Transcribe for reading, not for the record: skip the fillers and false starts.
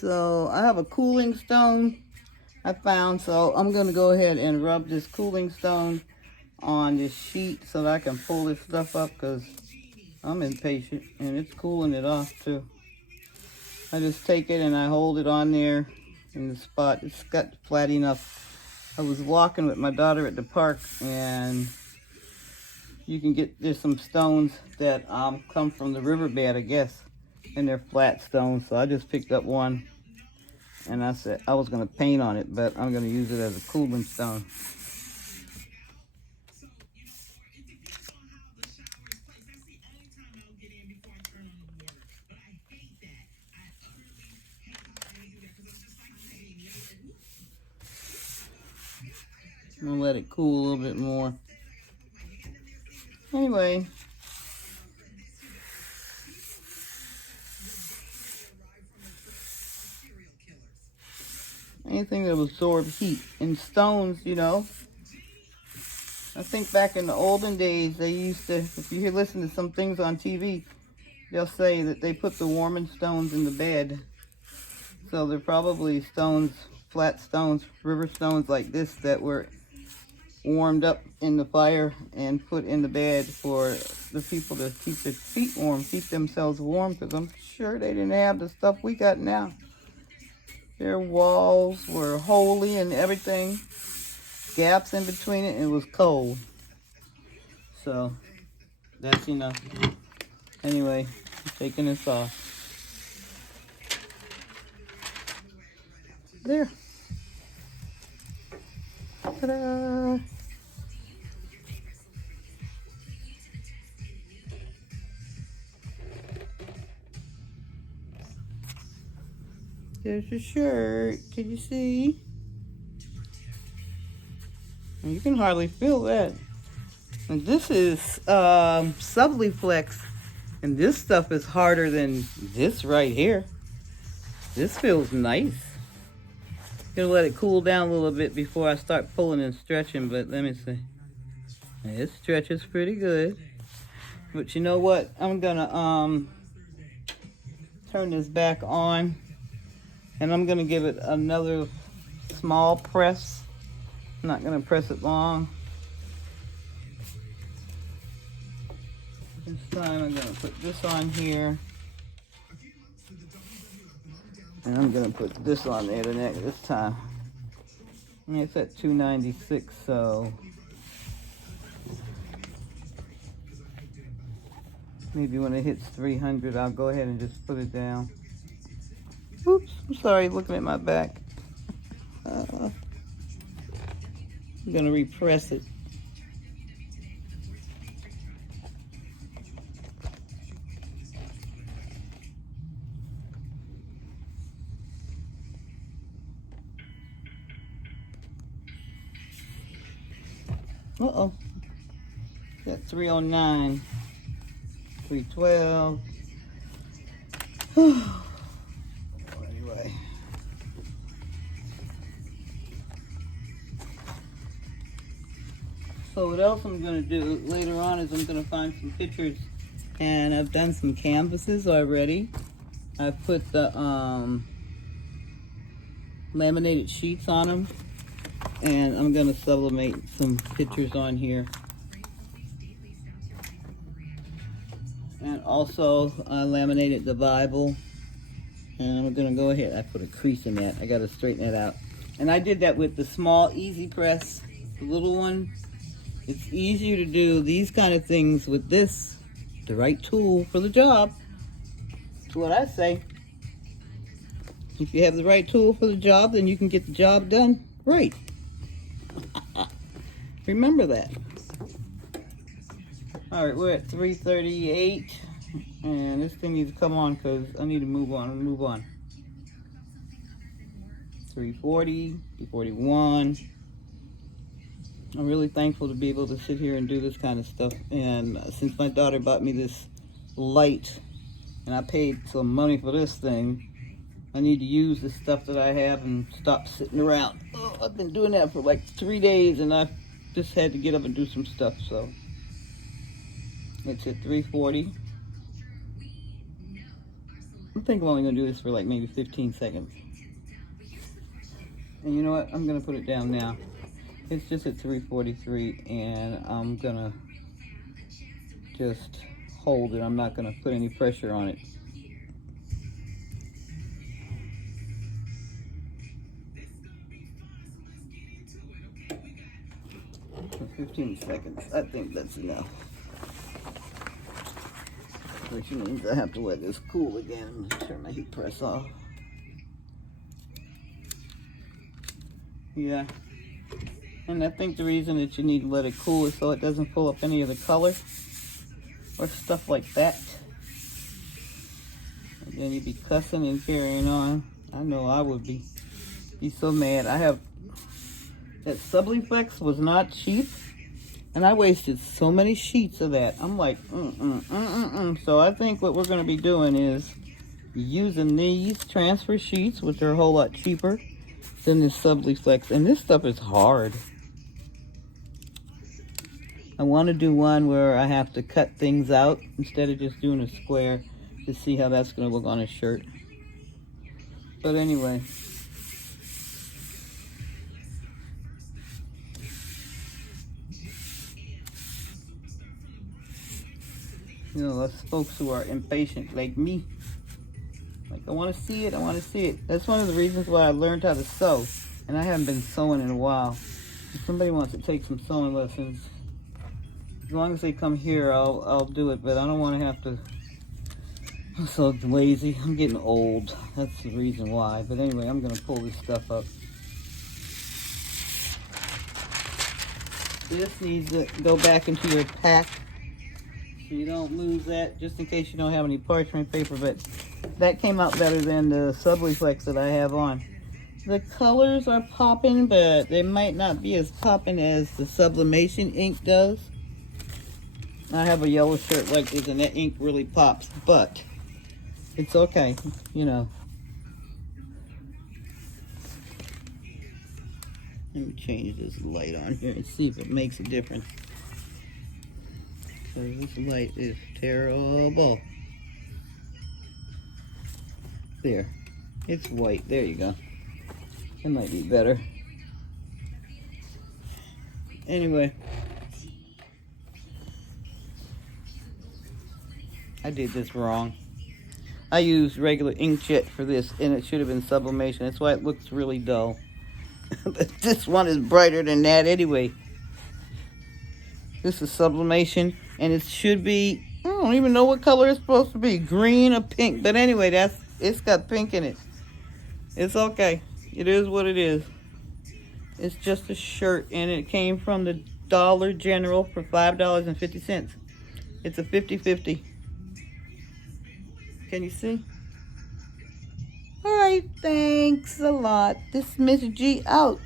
So I have a cooling stone I found, so I'm gonna go ahead and rub this cooling stone on this sheet so that I can pull this stuff up, because I'm impatient and it's cooling it off too. I just take it and I hold it on there in the spot. It's got flat enough. I was walking with my daughter at the park, and you can get, there's some stones that come from the riverbed, I guess, and they're flat stones. So I just picked up one, and I said I was gonna paint on it, but I'm gonna use it as a cooling stone. I'm gonna let it cool a little bit more. Anyway, anything that will absorb heat. And stones, you know, I think back in the olden days, they used to, if you listen to some things on TV, they'll say that they put the warming stones in the bed. So they're probably stones, flat stones, river stones like this that were warmed up in the fire and put in the bed for the people to keep their feet warm, keep themselves warm, because I'm sure they didn't have the stuff we got now. Their walls were holy and everything, gaps in between it, and it was cold. So that's enough. Anyway, I'm taking this off. There. Ta-da! There's your shirt. Can you see? And you can hardly feel that. And this is Subliflex. And this stuff is harder than this right here. This feels nice. Gonna let it cool down a little bit before I start pulling and stretching, but let me see. It stretches pretty good. But you know what? I'm gonna turn this back on, and I'm gonna give it another small press. I'm not gonna press it long. This time I'm gonna put this on here. And I'm gonna put this on there this time. I mean, it's at 296, so maybe when it hits 300, I'll go ahead and just put it down. Oops, I'm sorry, looking at my back. I'm gonna repress it. Uh-oh. Got 309. 312. Anyway. So what else I'm going to do later on is I'm going to find some pictures. And I've done some canvases already. I've put the laminated sheets on them. And I'm going to sublimate some pictures on here. And also, I laminated the Bible. And I'm going to go ahead. I put a crease in that. I got to straighten that out. And I did that with the small Easy Press, the little one. It's easier to do these kind of things with this, the right tool for the job. That's what I say. If you have the right tool for the job, then you can get the job done right. Remember that. All right, we're at 338, and this thing needs to come on because I need to move on. 340, 341. I'm really thankful to be able to sit here and do this kind of stuff. And since my daughter bought me this light, and I paid some money for this thing, I need to use the stuff that I have and stop sitting around. Oh, I've been doing that for like 3 days, and I've just had to get up and do some stuff. So it's at 340. I think I'm only gonna do this for like maybe 15 seconds. And you know what? I'm gonna put it down now. It's just at 343, and I'm gonna just hold it. I'm not gonna put any pressure on it. For 15 seconds. I think that's enough. Which means I have to let this cool again. Turn my heat press off. Yeah. And I think the reason that you need to let it cool is so it doesn't pull up any of the color or stuff like that. And then you'd be cussing and carrying on. I know I would be so mad. I have that Subliflex was not cheap, and I wasted so many sheets of that. I'm like, So I think what we're going to be doing is using these transfer sheets, which are a whole lot cheaper than this Subliflex. And this stuff is hard. I want to do one where I have to cut things out instead of just doing a square to see how that's going to look on a shirt. But anyway. You know, us folks who are impatient like me. Like, I want to see it, I want to see it. That's one of the reasons why I learned how to sew. And I haven't been sewing in a while. If somebody wants to take some sewing lessons, as long as they come here, I'll do it. But I don't want to have to. I'm so lazy. I'm getting old. That's the reason why. But anyway, I'm going to pull this stuff up. This needs to go back into your pack. So you don't lose that, just in case you don't have any parchment paper. But that came out better than the Subliflex that I have on. The colors are popping, but they might not be as popping as the Sublimation ink does. I have a yellow shirt like this, and that ink really pops, but it's okay, you know. Let me change this light on here and see if it makes a difference. So this light is terrible. There. It's white. There you go. It might be better. Anyway. I did this wrong. I used regular inkjet for this, and it should have been Sublimation. That's why it looks really dull. But this one is brighter than that anyway. This is Sublimation, and it should be, I don't even know what color it's supposed to be. Green or pink. But anyway, it's got pink in it. It's okay. It is what it is. It's just a shirt, and it came from the Dollar General for $5.50. It's a 50-50. Can you see? All right, thanks a lot. This is Miss G out.